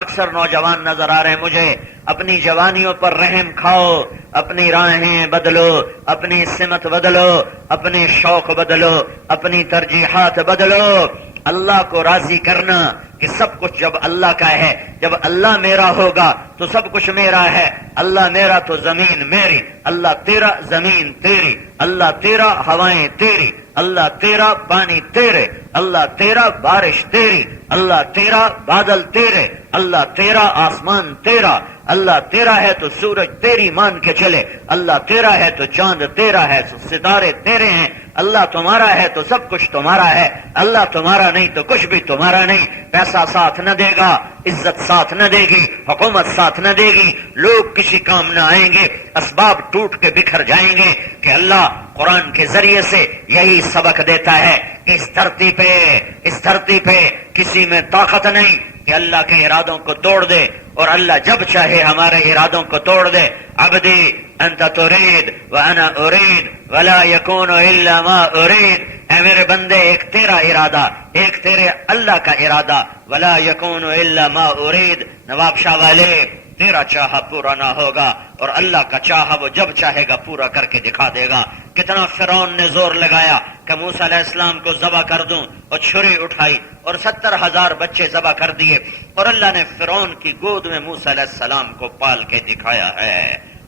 اکثر نوجوان نظر آ رہے ہیں مجھے، اپنی جوانیوں پر رحم کھاؤ، اپنی راہیں بدلو، اپنی سمت بدلو، اپنے شوق بدلو، اپنی ترجیحات بدلو۔ اللہ کو راضی کرنا کہ سب کچھ جب اللہ کا ہے، جب اللہ میرا ہوگا تو سب کچھ میرا ہے۔ اللہ میرا تو زمین میری، اللہ تیرا زمین تیری، اللہ تیرا ہوائیں تیری، اللہ تیرا پانی تیرے، اللہ تیرا بارش تیری، اللہ تیرا بادل تیرے، اللہ تیرا آسمان تیرا، اللہ تیرا ہے تو سورج تیری مان کے چلے، اللہ تیرا ہے تو چاند تیرا ہے، ستارے تیرے ہیں، اللہ تمہارا ہے تو سب کچھ تمہارا ہے، اللہ تمہارا نہیں تو کچھ بھی تمہارا نہیں۔ پیسہ ساتھ نہ دے گا، عزت ساتھ نہ دے گی، حکومت ساتھ نہ دے گی، لوگ کسی کام نہ آئیں گے، اسباب ٹوٹ کے بکھر جائیں گے کہ اللہ قرآن کے ذریعے سے یہی سبق دیتا ہے کہ اس دھرتی پہ کسی میں طاقت نہیں کہ اللہ کے ارادوں کو توڑ دے، اور اللہ جب چاہے ہمارے ارادوں کو توڑ دے۔ عبدی انت ترید وانا ارید ولا یکون الا ما ارید، اے میرے بندے ایک تیرا ارادہ، ایک تیرے اللہ کا ارادہ، ولا یکون الا ما ارید۔ نواب شاہ والے، تیرا چاہا پورا نہ ہوگا اور اللہ کا چاہا وہ جب چاہے گا پورا کر کے دکھا دے گا۔ کتنا فرعون نے زور لگایا کہ موسیٰ علیہ السلام کو ذبح کر دوں، اور چھری اٹھائی اور 70,000 بچے ذبح کر دیے، اور اللہ نے فرعون کی گود میں موسیٰ علیہ السلام کو پال کے دکھایا ہے،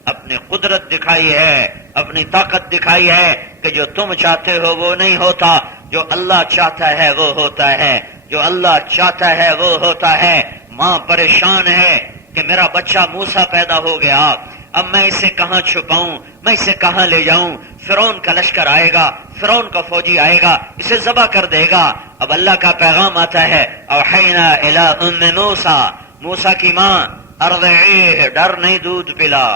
اپنی قدرت دکھائی ہے، اپنی طاقت دکھائی ہے کہ جو تم چاہتے ہو وہ نہیں ہوتا، جو اللہ چاہتا ہے وہ ہوتا ہے، جو اللہ چاہتا ہے وہ ہوتا ہے۔ ماں پریشان ہے کہ میرا بچہ موسیٰ پیدا ہو گیا، اب میں اسے کہاں چھپاؤں، میں اسے کہاں لے جاؤں؟ فرعون کا لشکر آئے گا، فرعون کا فوجی آئے گا، اسے ذبح کر دے گا۔ اب اللہ کا پیغام آتا ہے، اوحینا الی ام موسیٰ، موسیٰ کی ماں، ارضعیہ، ڈر نہیں، دودھ پلا۔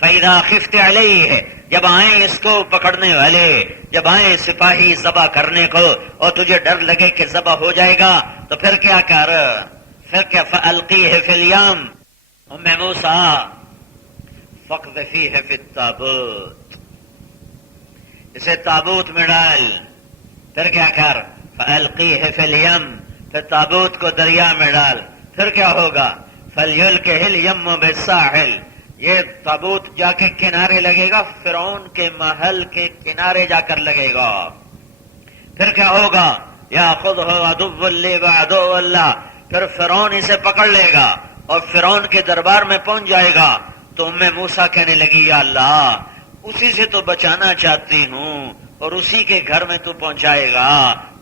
فَإِذَا خِفْتِ عَلَيْهِ، جب آئیں اس کو پکڑنے والے، جب آئیں سپاہی ذبح کرنے کو اور تجھے ڈر لگے کہ ذبح ہو جائے گا تو پھر کیا کر؟ پھر کیا؟ فَأَلْقِيهِ فِي الْيَمِّ، ام موسیٰ فَاقْذِفِيهِ فِي التَّابُوتِ، اسے تابوت میں ڈال۔ پھر کیا کر؟ فَأَلْقِيهِ فِي الْيَمِّ، پھر تابوت کو دریا میں ڈال۔ پھر کیا ہوگا؟ فَلْيُلْقِهِ الْيَمُّ بِالسَّاحِلِ، یہ تابوت جا کے کنارے لگے گا، فرعون کے محل کے کنارے جا کر لگے گا۔ پھر کیا ہوگا؟ یاخذہ عدو لی وعدو اللہ، پھر فرعون اسے پکڑ لے گا اور فرعون کے دربار میں پہنچ جائے گا تو ام موسیٰ کہنے لگی، یا اللہ اسی سے تو بچانا چاہتی ہوں اور اسی کے گھر میں تو پہنچائے گا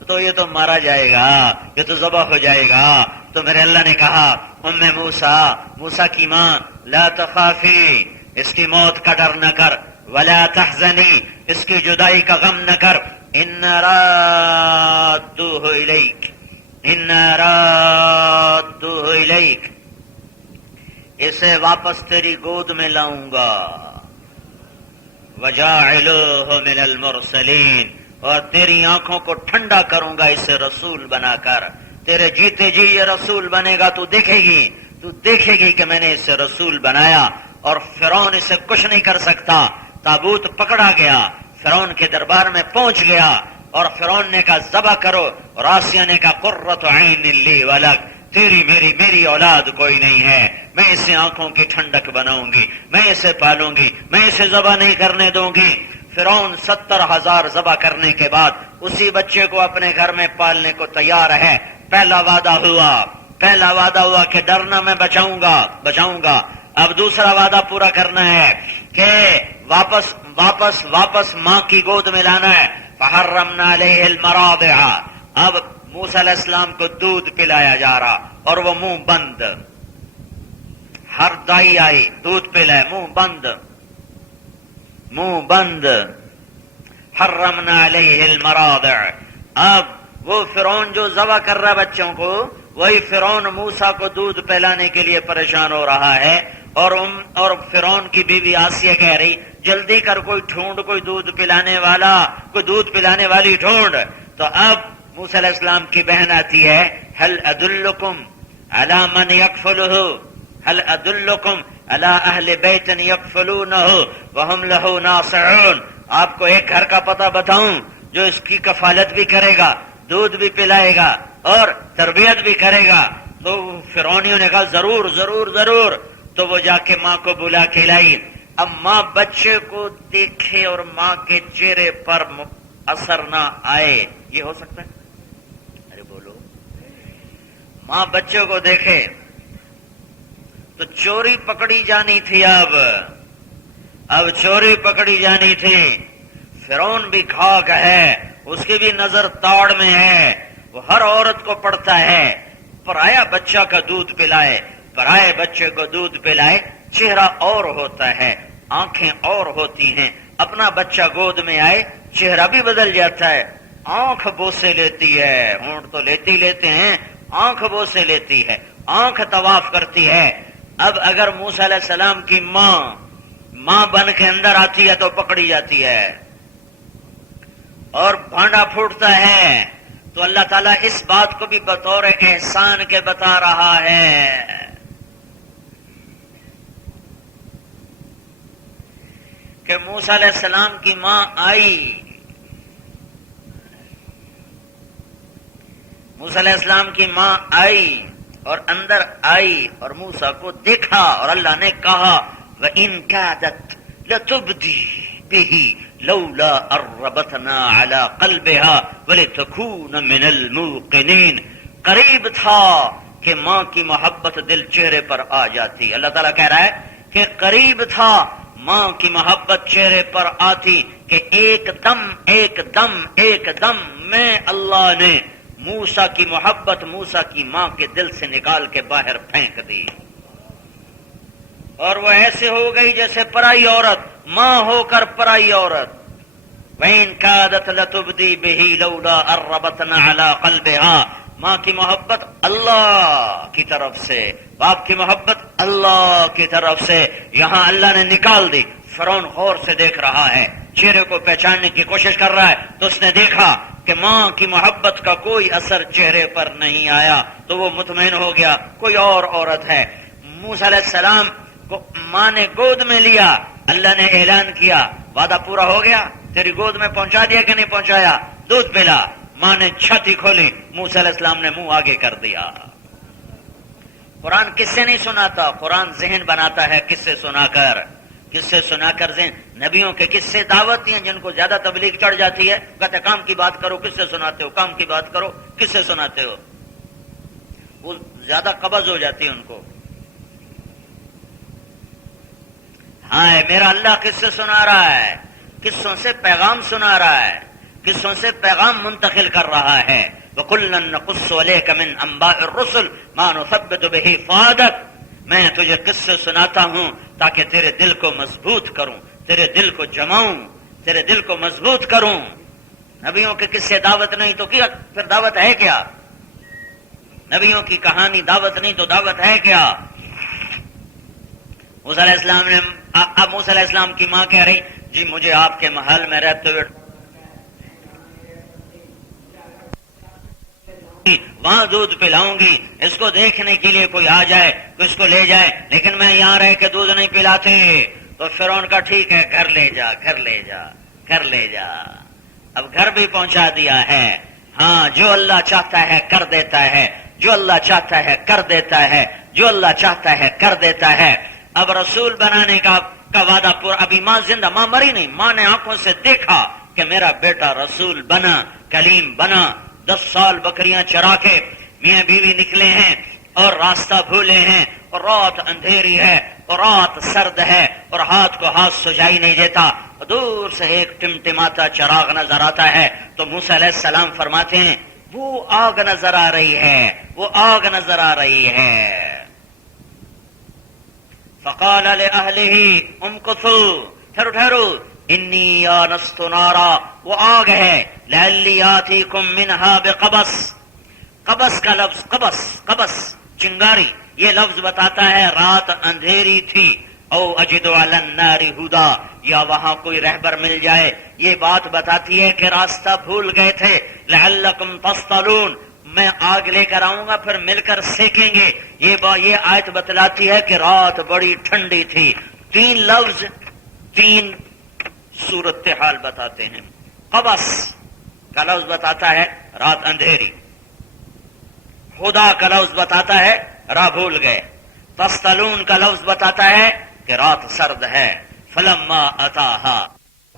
تو یہ تو مارا جائے گا، یہ تو ذبح ہو جائے گا۔ تو میرے اللہ نے کہا، ام موسیٰ، موسیٰ کی ماں، لا تخافی، اس کی موت کا ڈر نہ کر، ولا تحزنی، اس کی جدائی کا غم نہ کر، انا رادوہ الیک، انا رادوہ الیک، اسے واپس تیری گود میں لاؤں گا، وجاعلوہ من المرسلین، اور تیری آنکھوں کو ٹھنڈا کروں گا اسے رسول بنا کر، تیرے جیتے جی یہ رسول بنے گا، تو دیکھے گی کہ میں نے اسے رسول بنایا، اور فرعون اسے کچھ نہیں کر سکتا۔ تابوت پکڑا گیا، فرعون کے دربار میں پہنچ گیا، اور فرعون نے کہا ذبح کرو، اور آسیہ نے کہا قرۃ عین لی ولک، تیری میری اولاد کوئی نہیں ہے، میں اسے آنکھوں کی ٹھنڈک بناؤں گی، میں اسے پالوں گی، میں اسے ذبح نہیں کرنے دوں گی۔ فرعون 70,000 ذبح کرنے کے بعد اسی بچے کو اپنے گھر میں پالنے کو تیار ہے۔ پہلا وعدہ ہوا کہ ڈرنا، میں بچاؤں گا۔ اب دوسرا وعدہ پورا کرنا ہے کہ واپس ماں کی گود میں لانا ہے۔ فحرمنا علیہ المراضع، اب موسیٰ علیہ السلام کو دودھ پلایا جا رہا اور وہ منہ بند، ہر دائی آئی دودھ پلائے، منہ بند، حرمنا علیہ المراضع۔ اب وہ فرعون جو ذبح کر رہا بچوں کو، وہی فرعون موسیٰ کو دودھ پلانے کے لیے پریشان ہو رہا ہے، اور فرعون کی بیوی آسیہ کہہ رہی جلدی کر، کوئی ڈھونڈ، کوئی دودھ پلانے والی ڈھونڈ۔ تو اب موسیٰ علیہ السلام کی بہن آتی ہے، هل ادلکم علی من یکفلہ، هل ادلکم علی اہل بیت یکفلونہ وہم لہ ناصحون، آپ کو ایک گھر کا پتہ بتاؤں جو اس کی کفالت بھی کرے گا، دودھ بھی پلائے گا اور تربیت بھی کرے گا۔ تو فرعونیوں نے کہا ضرور ضرور ضرور، تو وہ جا کے ماں کو بلا کے لائی۔ اب ماں بچے کو دیکھے اور ماں کے چہرے پر اثر نہ آئے، یہ ہو سکتا ہے؟ ارے بولو، ماں بچے کو دیکھے تو چوری پکڑی جانی تھی، اب چوری پکڑی جانی تھی۔ فرعون بھی کھاک ہے، اس کی بھی نظر تاڑ میں ہے، وہ ہر عورت کو پڑتا ہے، پرایا بچہ کا دودھ پلائے، پرائے بچے کو دودھ پلائے، چہرہ اور ہوتا ہے، آنکھیں اور ہوتی ہیں، اپنا بچہ گود میں آئے چہرہ بھی بدل جاتا ہے، آنکھ بوسے لیتی ہے، ہونٹ تو لیتے ہیں، آنکھ بوسے لیتی ہے، آنکھ طواف کرتی ہے۔ اب اگر موسیٰ علیہ السلام کی ماں بن کے اندر آتی ہے تو پکڑی جاتی ہے اور بھانڈا پھوٹتا ہے، تو اللہ تعالیٰ اس بات کو بھی بطور احسان کے بتا رہا ہے کہ موسیٰ علیہ السلام کی ماں آئی، موسیٰ علیہ السلام کی ماں آئی اور اندر آئی اور موسیٰ کو دیکھا، اور اللہ نے کہا وَإِن كَادَتْ لَتُبْدِي بِهِ لَوْلَا أَرَّبَتْنَا عَلَى قَلْبِهَا وَلِتَكُونَ مِنَ الْمُوقِنِينَ۔ قریب تھا کہ ماں کی محبت دل چہرے پر آ جاتی۔ اللہ تعالیٰ کہہ رہا ہے کہ قریب تھا ماں کی محبت چہرے پر آتی کہ ایک دم میں اللہ نے موسیٰ کی محبت موسیٰ کی ماں کے دل سے نکال کے باہر پھینک دی، اور وہ ایسے ہو گئی جیسے پرائی عورت، ماں ہو کر پرائی عورت۔ وَإِن كَادَتْ لَتُبْدِي بِهِ لَوْلَا أَرَّبَتْنَا عَلَى قَلْبِهَا۔ ماں کی محبت اللہ کی طرف سے، باپ کی محبت اللہ کی طرف سے، یہاں اللہ نے نکال دی۔ فرعون غور سے دیکھ رہا ہے، چہرے کو پہچاننے کی کوشش کر رہا ہے، تو اس نے دیکھا کہ ماں کی محبت کا کوئی اثر چہرے پر نہیں آیا، تو وہ مطمئن ہو گیا کوئی اور عورت ہے۔ موسیٰ علیہ السلام کو ماں نے گود میں لیا، اللہ نے اعلان کیا وعدہ پورا ہو گیا، تیری گود میں پہنچا دیا کہ نہیں پہنچایا، دودھ پلا۔ ماں نے چھاتی کھولی، موسیٰ علیہ السلام نے منہ آگے کر دیا۔ قرآن کس سے نہیں سناتا، قرآن ذہن بناتا ہے کس سے سنا کر ذہن۔ نبیوں کے کس سے دعوت ہیں جن کو زیادہ تبلیغ چڑھ جاتی ہے، کہتے کام کی بات کرو کس سے سناتے ہو، کام کی بات کرو کس سے سناتے ہو، وہ زیادہ قبض ہو جاتی ہے ان کو۔ ہاں میرا اللہ کس سے سنا رہا ہے، قصوں سے پیغام سنا رہا ہے، قصوں سے پیغام منتقل کر رہا ہے۔ وَكُلًّا نَقُصُّ عَلَيْكَ مِنْ أَنْبَاءِ الرُّسُلِ مَا نُثَبِّتُ بِهِ فُؤَادَكَ۔ میں تجھے قصے سناتا ہوں تاکہ تیرے دل کو مضبوط کروں، تیرے دل کو جماؤں، تیرے دل کو مضبوط کروں۔ نبیوں کے قصے دعوت نہیں تو کیا پھر دعوت ہے کیا؟ نبیوں کی کہانی دعوت نہیں تو دعوت ہے کیا؟ موسیٰ علیہ السلام نے اب موسیٰ علیہ السلام کی ماں کہہ رہی جی مجھے آپ کے محل میں رہتے ہوئے وہاں دودھ پلاؤں گی، اس کو دیکھنے کے لیے کوئی آ جائے تو اس کو لے جائے، لیکن میں یہاں رہ کے دودھ نہیں پلاتے۔ تو فرعون کا ٹھیک ہے گھر لے جا۔ اب گھر بھی پہنچا دیا ہے۔ ہاں جو اللہ چاہتا ہے کر دیتا ہے، جو اللہ چاہتا ہے کر دیتا ہے، جو اللہ چاہتا ہے کر دیتا ہے۔ اب رسول بنانے کا وعدہ پورا، ابھی ماں زندہ، ماں مری نہیں، ماں نے آنکھوں سے دیکھا کہ میرا بیٹا رسول بنا، کلیم بنا۔ 10 سال بکریاں چرا کے میاں بیوی نکلے ہیں اور راستہ بھولے ہیں، اور رات اندھیری ہے اور رات سرد ہے اور ہاتھ کو ہاتھ سجائی نہیں دیتا، دور سے ایک ٹمٹماتا چراغ نظر آتا ہے تو موسیٰ علیہ السلام فرماتے ہیں وہ آگ نظر آ رہی ہے، وہ آگ نظر آ رہی ہے۔ فقال لأهله امكثوا، ٹھہرو انی آنست نارا، وہ آگ ہے، لعلی آتیکم منہا بقبس۔ قبس کا لفظ، قبس چنگاری، یہ لفظ بتاتا ہے رات اندھیری تھی، او اجد علی النار ہدا، یا وہاں کوئی رہبر مل جائے، یہ بات بتاتی ہے کہ راستہ بھول گئے تھے۔ لعلکم تصطلون، میں آگ لے کر آؤں گا پھر مل کر سیکیں گے۔ یہ آیت بتلاتی ہے کہ رات بڑی ٹھنڈی تھی۔ 3 لفظ 3 صورتحال بتاتے ہیں۔ قبس کا لفظ بتاتا ہے رات اندھیری، خدا کا لفظ بتاتا ہے راہ بھول گئے، تستلون کا لفظ بتاتا ہے کہ رات سرد ہے، فلما اتاہا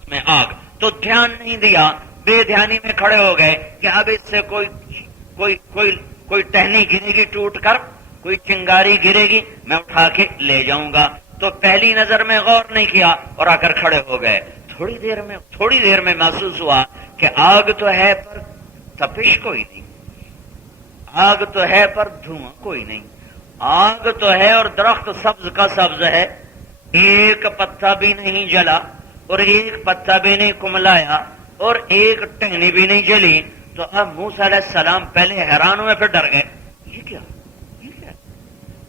میں آگ، تو دھیان نہیں دیا، بے دھیانی میں کھڑے ہو گئے کہ اب اس سے کوئی ٹہنی گرے گی ٹوٹ کر، کوئی چنگاری گرے گی، میں اٹھا کے لے جاؤں گا، تو پہلی نظر میں غور نہیں کیا اور آ کر کھڑے ہو گئے۔ تھوڑی دیر میں محسوس ہوا کہ آگ تو ہے پر تپش کوئی نہیں، آگ تو ہے پر دھواں کوئی نہیں، آگ تو ہے اور درخت سبز کا سبز ہے، ایک پتا بھی نہیں جلا اور ایک پتا بھی نہیں کملایا اور ایک ٹہنی بھی نہیں جلی۔ تو اب موسیٰ علیہ السلام پہلے حیران ہوئے، پھر ڈر گئے، یہ کیا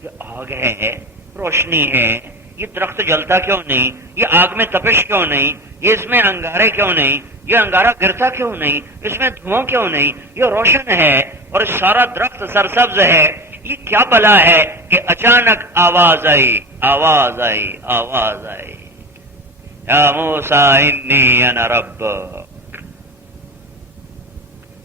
یہ آگ ہے، روشنی ہے، یہ درخت جلتا کیوں نہیں، یہ آگ میں تپش کیوں نہیں، یہ اس میں انگارے کیوں نہیں، یہ انگارہ گرتا کیوں نہیں، اس میں دھواں کیوں نہیں، یہ روشن ہے اور سارا درخت سرسبز ہے، یہ کیا بلا ہے کہ اچانک آواز آئی یا موسیٰ انی انا ربک،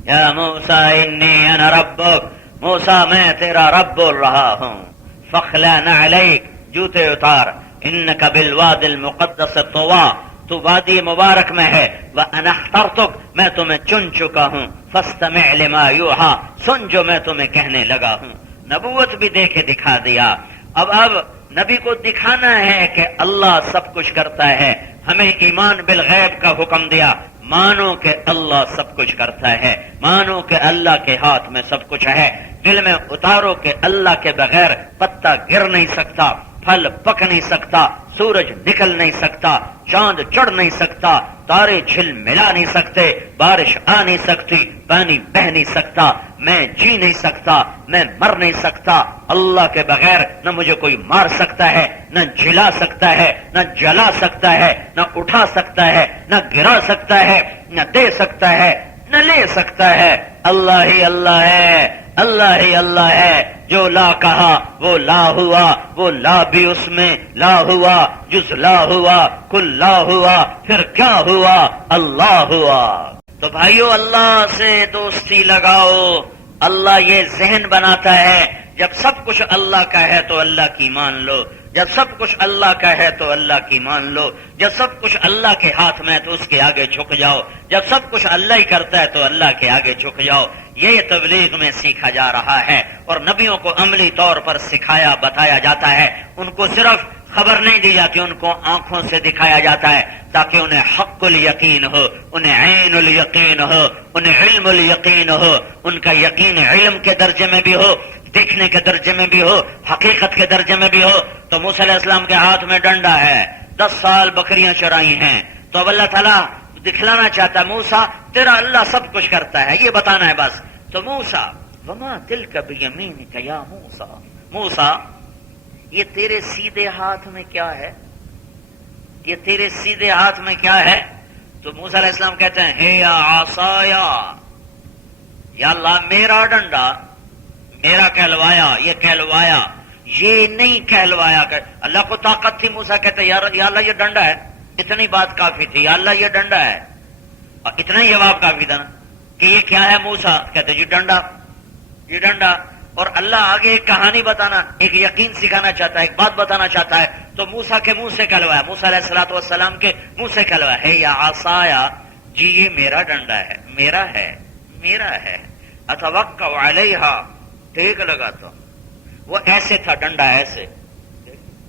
یا موسیٰ انی انا ربک، موسیٰ میں تیرا رب بول رہا ہوں، فاخلع نعلیک، جوتے اتار، انک بالوادی المقدس طویٰ، تو وادی مبارک میں ہے، وانا اخترتک، میں تمہیں چن چکا ہوں، فاستمع لما یوحیٰ، سن جو میں تمہیں کہنے لگا ہوں۔ نبوت بھی دے کے دکھا دیا، اب نبی کو دکھانا ہے کہ اللہ سب کچھ کرتا ہے، ہمیں ایمان بالغیب کا حکم دیا، مانو کہ اللہ سب کچھ کرتا ہے، مانو کہ اللہ کے ہاتھ میں سب کچھ ہے، دل میں اتارو کہ اللہ کے بغیر پتا گر نہیں سکتا، پھل پک نہیں سکتا، سورج نکل نہیں سکتا، چاند چڑھ نہیں سکتا، تارے جھل ملا نہیں سکتے، بارش آ نہیں سکتی، پانی بہ نہیں سکتا، میں جی نہیں سکتا، میں مر نہیں سکتا، اللہ کے بغیر نہ مجھے کوئی مار سکتا ہے، نہ جلا سکتا ہے، نہ جلا سکتا ہے، نہ اٹھا سکتا ہے، نہ گرا سکتا ہے، نہ دے سکتا ہے، نہ لے سکتا ہے، اللہ ہی اللہ ہے، اللہ ہی اللہ ہے، جو لا کہا وہ لا ہوا، وہ لا بھی اس میں لا ہوا، جز لا ہوا، کل لا ہوا، پھر کیا ہوا، اللہ ہوا۔ تو بھائیو اللہ سے دوستی لگاؤ، اللہ یہ ذہن بناتا ہے جب سب کچھ اللہ کا ہے تو اللہ کی مان لو، جب سب کچھ اللہ کا ہے تو اللہ کی مان لو، جب سب کچھ اللہ کے ہاتھ میں ہے تو اس کے آگے جھک جاؤ، جب سب کچھ اللہ ہی کرتا ہے تو اللہ کے آگے جھک جاؤ۔ یہ تبلیغ میں سیکھا جا رہا ہے اور نبیوں کو عملی طور پر سکھایا بتایا جاتا ہے، ان کو صرف خبر نہیں دی جاتی، ان کو آنکھوں سے دکھایا جاتا ہے تاکہ انہیں حق الیقین ہو، انہیں عین الیقین ہو، انہیں علم الیقین ہو، ان کا یقین علم کے درجے میں بھی ہو، دیکھنے کے درجے میں بھی ہو، حقیقت کے درجے میں بھی ہو۔ تو موسیٰ علیہ السلام کے ہاتھ میں ڈنڈا ہے، 10 سال بکریاں چرائی ہیں، تو اب اللہ تعالیٰ دکھلانا چاہتا ہے موسیٰ تیرا اللہ سب کچھ کرتا ہے، یہ بتانا ہے بس۔ تو موسیٰ وما تلک بیمینک یا موسیٰ، موسیٰ یہ تیرے سیدھے ہاتھ میں کیا ہے، یہ تیرے سیدھے ہاتھ میں کیا ہے؟ تو موسیٰ علیہ السلام کہتے ہیں ہے یا عصایا، یا اللہ میرا ڈنڈا، میرا کہلوایا، یہ کہلوایا، یہ نہیں کہلوایا کر۔ اللہ کو طاقت تھی، موسیٰ کہتے یا اللہ یہ ڈنڈا ہے، اتنی بات کافی تھی، یا اللہ یہ ڈنڈا ہے، اور اتنا ہی جواب کافی تھا نا کہ یہ کیا ہے موسیٰ، کہتے جی ڈنڈا، یہ ڈنڈا۔ اور اللہ آگے ایک کہانی بتانا، ایک یقین سکھانا چاہتا ہے، ایک بات بتانا چاہتا ہے، تو موسیٰ کے منہ سے کہلوایا، موسیٰ علیہ السلام کے منہ سے کہلوایا ہے یا عصایا، جی یہ میرا ڈنڈا ہے، میرا ہے، میرا ہے، اتوکا علیہا، ٹیک لگاتا ہوں۔ وہ ایسے تھا ڈنڈا، ایسے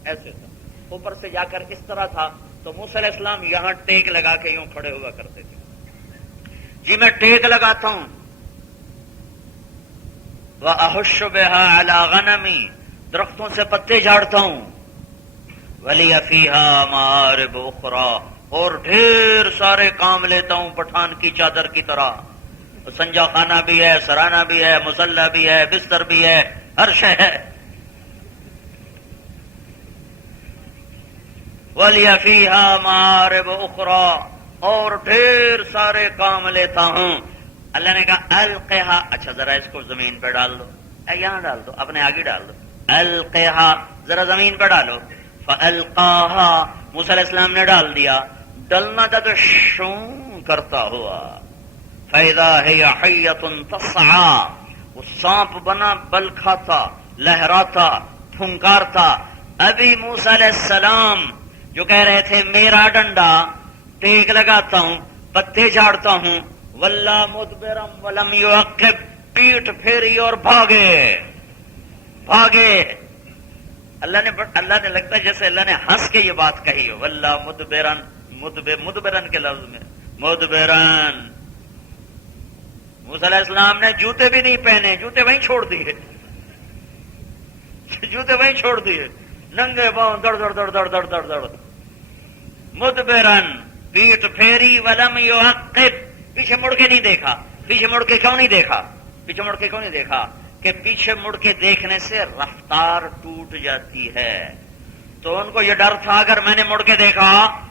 ایسے تھا، اوپر سے جا کر اس طرح تھا، تو موسیٰ علیہ السلام یہاں ٹیک لگا کے یوں کھڑے ہوا کرتے تھے، جی میں ٹیک لگاتا ہوں۔ وَأَحُشُّ بِهَا عَلَى غَنَمِي، درختوں سے پتے جھاڑتا ہوں، وَلِيَ فِيهَا مَآرِبُ أُخْرَى، اور ڈھیر سارے کام لیتا ہوں پٹھان کی چادر کی طرح، سنجا خانہ بھی ہے، سرانہ بھی ہے، مصلی بھی ہے، بستر بھی ہے، ہر شے ہے۔ وَلِيَ فِيهَا مَآرِبُ أُخْرَى، اور ڈھیر سارے کام لیتا ہوں۔ اللہ نے کہا القیہا، اچھا ذرا اس کو زمین پہ ڈال دو، یہاں ڈال دو، اپنے آگے ڈال دو، القیہا، ذرا زمین پہ ڈالو، فالقاہا، موسیٰ علیہ السلام نے ڈال دیا، ڈلنا تھا تو شوں کرتا ہوا، فَإِذَا هِيَ حَيَّةٌ تَسْعَىٰ، وہ سانپ بنا، بل کھاتا، لہراتا، پھنکارتا۔ ابھی موسیٰ علیہ السلام جو کہہ رہے تھے میرا ڈنڈا، ٹیک لگاتا ہوں، پتے جھاڑتا ہوں، واللہ مدبرم ولم یعقب، پیٹ پھیری اور بھاگے۔ اللہ نے لگتا ہے جیسے اللہ نے ہنس کے یہ بات کہی ہو، واللہ مدبرن، مدبرن کے لفظ میں مدبرن۔ موسیٰ علیہ السلام نے جوتے بھی نہیں پہنے، جوتے وہیں چھوڑ دیے، جوتے وہیں چھوڑ دیے، ننگے پاؤں دڑ دڑ دڑ دڑ دڑ دڑ دڑ، مدبرن، پیٹ پھیری، ولم یعقب، پیچھے مڑ کے نہیں دیکھا۔ پیچھے مڑ کے کیوں نہیں دیکھا؟ پیچھے مڑ کے کیوں نہیں دیکھا؟ کہ پیچھے مڑ کے دیکھنے سے رفتار ٹوٹ جاتی ہے، تو ان کو یہ ڈر تھا اگر میں نے مڑ کے دیکھا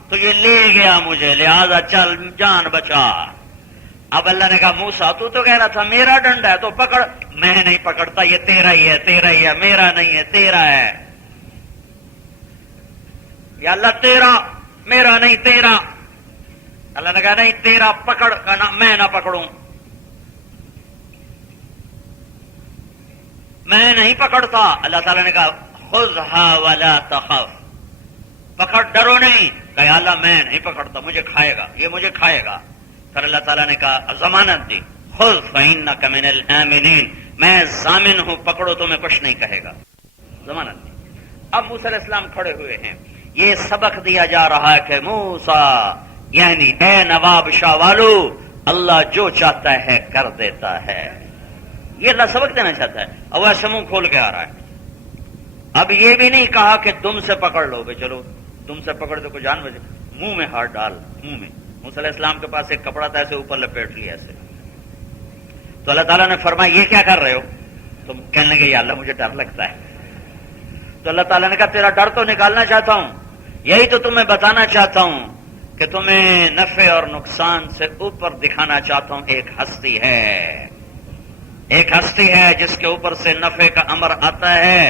تو یہ لے گیا مجھے، لہذا چل جان بچا۔ اب اللہ نے کہا موسیٰ تو کہہ رہا تھا میرا ڈنڈا ہے تو پکڑ۔ میں نہیں پکڑتا، یہ تیرا ہی ہے، تیرا ہی ہے، میرا نہیں ہے، تیرا ہے۔ یا اللہ تیرا، میرا نہیں، تیرا۔ اللہ نے کہا نہیں تیرا، پکڑ، میں نہ پکڑوں، میں نہیں پکڑتا۔ اللہ تعالیٰ نے کہا خذھا ولا تخف، پکڑ، ڈرو نہیں۔ کہا اللہ میں نہیں پکڑتا، مجھے کھائے گا، یہ مجھے کھائے گا۔ پھر اللہ تعالیٰ نے کہا ضمانت دی، خذ فإنک من الآمنین، میں ضامن ہوں، پکڑو تمہیں کچھ نہیں کہے گا، ضمانت دی۔ اب موسیٰ علیہ السلام کھڑے ہوئے ہیں، یہ سبق دیا جا رہا ہے کہ موسیٰ یعنی اے نواب شاہ والو، اللہ جو چاہتا ہے کر دیتا ہے۔ یہ اللہ سبق دینا چاہتا ہے، اور ایسے منہ کھول کے آ رہا ہے۔ اب یہ بھی نہیں کہا کہ تم سے پکڑ لو بھائی، چلو تم سے پکڑ دو کوئی جان بچے، منہ میں ہاتھ ڈال، منہ میں۔ موسیٰ علیہ السلام کے پاس ایک کپڑا تھا، ایسے اوپر لپیٹ لیا ایسے۔ تو اللہ تعالیٰ نے فرمایا یہ کیا کر رہے ہو؟ تم کہنے لگے یا اللہ مجھے ڈر لگتا ہے۔ تو اللہ تعالیٰ نے کہا تیرا ڈر تو نکالنا چاہتا ہوں، یہی تو تمہیں بتانا چاہتا ہوں کہ تمہیں نفع اور نقصان سے اوپر دکھانا چاہتا ہوں۔ ایک ہستی ہے، ایک ہستی ہے جس کے اوپر سے نفع کا امر آتا ہے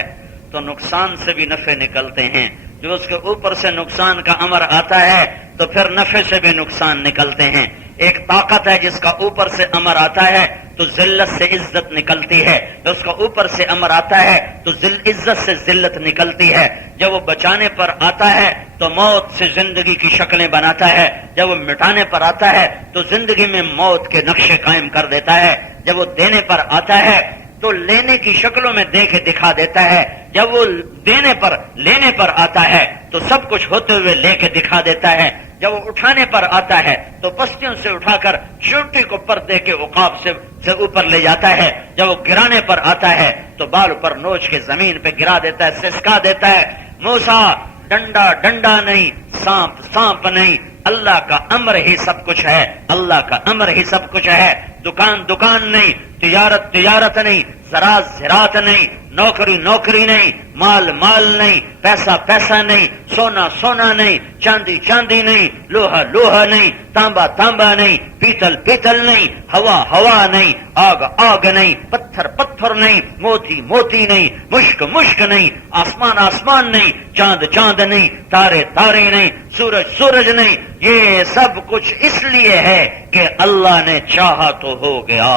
تو نقصان سے بھی نفع نکلتے ہیں، جو اس کے اوپر سے نقصان کا امر آتا ہے تو پھر نفع سے بھی نقصان نکلتے ہیں۔ ایک طاقت ہے جس کا اوپر سے امر آتا ہے تو ذلت سے عزت نکلتی ہے، جو اس کا اوپر سے امر آتا ہے تو عزت سے ذلت نکلتی ہے۔ جب وہ بچانے پر آتا ہے تو موت سے زندگی کی شکلیں بناتا ہے، جب وہ مٹانے پر آتا ہے تو زندگی میں موت کے نقشے قائم کر دیتا ہے، جب وہ دینے پر آتا ہے تو لینے کی شکلوں میں دے کے دکھا دیتا ہے، جب وہ لینے پر آتا ہے تو سب کچھ ہوتے ہوئے لے کے دکھا دیتا ہے، جب وہ اٹھانے پر آتا ہے تو پستیوں سے اٹھا کر چوٹی کو پر دے کے عقاب سے اوپر لے جاتا ہے، جب وہ گرانے پر آتا ہے تو بال پر نوچ کے زمین پہ گرا دیتا ہے، سسکا دیتا ہے۔ موسیٰ ڈنڈا ڈنڈا نہیں، سانپ سانپ نہیں، اللہ کا امر ہی سب کچھ ہے، اللہ کا امر ہی سب کچھ ہے۔ دکان دکان نہیں، تجارت تجارت نہیں، زراعت زراعت نہیں، نوکری نوکری نہیں، مال مال نہیں، پیسہ پیسہ نہیں، سونا سونا نہیں، چاندی چاندی نہیں، لوہا لوہا نہیں، تانبا تانبا نہیں، پیتل پیتل نہیں، ہوا ہوا نہیں، آگ آگ نہیں، پتھر پتھر نہیں، موتی موتی نہیں، مشک مشک نہیں، آسمان آسمان نہیں، چاند چاند نہیں، تارے تارے نہیں، سورج سورج نہیں۔ یہ سب کچھ اس لیے ہے کہ اللہ نے چاہا تو ہو گیا۔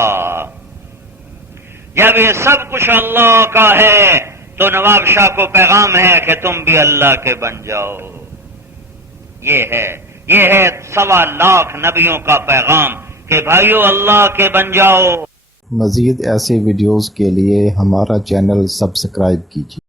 جب یہ سب کچھ اللہ کا ہے تو نواب شاہ کو پیغام ہے کہ تم بھی اللہ کے بن جاؤ۔ یہ ہے 1.25 نبیوں کا پیغام کہ بھائیو اللہ کے بن جاؤ۔ مزید ایسے ویڈیوز کے لیے ہمارا چینل سبسکرائب کیجیے۔